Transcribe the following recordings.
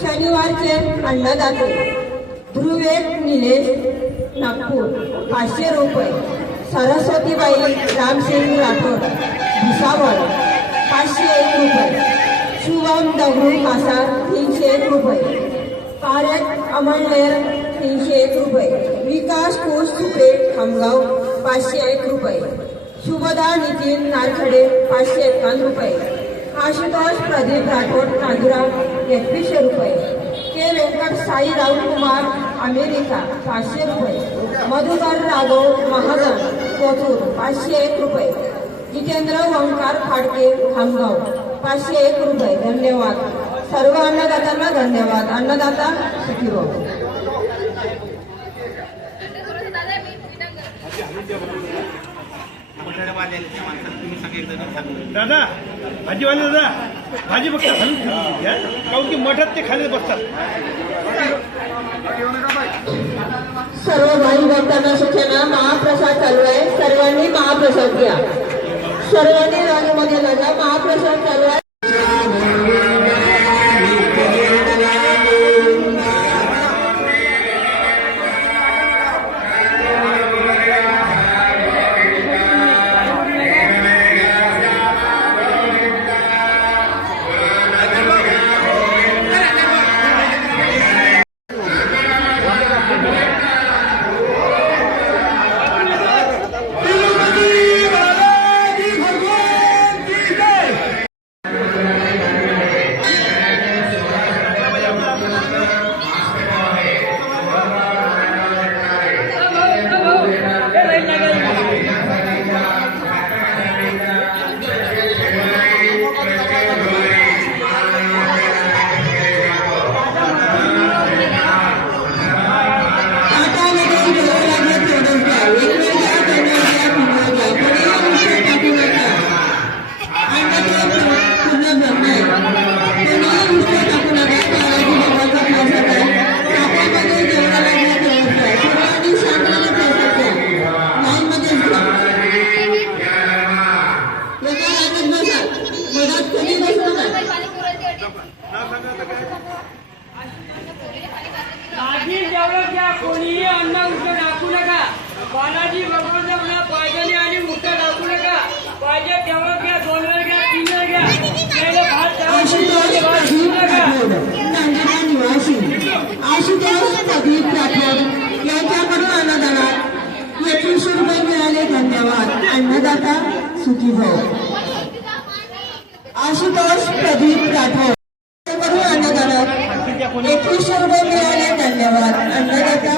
शनिवारचे अन्नदाते ध्रुवेश निलेश नागपूर 500 रुपये, सरस्वतीबाई रामसिंग राठोड भुसावळ 501 रुपये, शुभम दगडू कासार 301 रुपये, पारक अमळनेर 301 रुपये, विकास कोस सुपे खामगाव 501 रुपये, शुभदा नितीन नारखडे 551 रुपये, आशुतोष प्रदीप राठोड नांदुरा 2100 रुपये, के वेंकट साई राहुल कुमार अमेरिका 500 रुपये, मधुकर राघव महाजन कोथूर 501 रुपये, जितेंद्र ओंकार फाडके खामगाव 501 रुपये. धन्यवाद. सर्व अन्नदात्यांना धन्यवाद. अन्नदाता सुखी हो. दादा भाजीवाले दादा भाजी बघता काऊन की मठात ते खाली बसतात. सर्व भाई भक्तांना सूचना, महाप्रसाद चालू आहे. सर्वांनी महाप्रसाद घ्या. सर्वांनी रांगेमध्ये लागा. महाप्रसाद चालू आहे. कोणीही अन्न उष्ट टाकू नका. बालाजी भगवंतांना पायदली आणि मुक्त टाकू नका. पाहिजे तेव्हा घ्या, 2 वेळ घ्या, 3 वेळ घ्या. भात आशुतोष प्रदीप राठोड यांच्याकडून अन्नदानात 2100 रुपये मिळाले. धन्यवाद. अन्नदाता सुखी हो. आशुतोष प्रदीप राठोड यांच्याकडून अन्नदानात 2100 रुपये मिळाले. धन्यवाद. अन्नदाता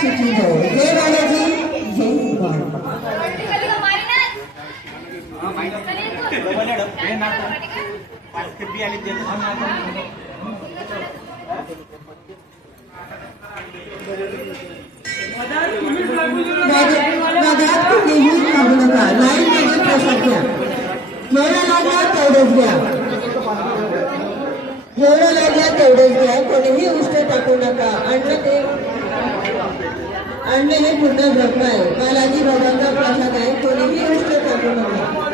सुखी हो. जय बालाजी, जय लाईन प्रसाद घ्या. जेवढा लागला तेवढंच घ्या. जेवढं लागलं तेवढंच घ्या. कोणीही उष्ट टाकू नका. अन्न हे पूर्ण ब्रह्म आहे. बालाजी बाबांचा प्रसाद आहे. कोणीही उष्ट टाकू नका.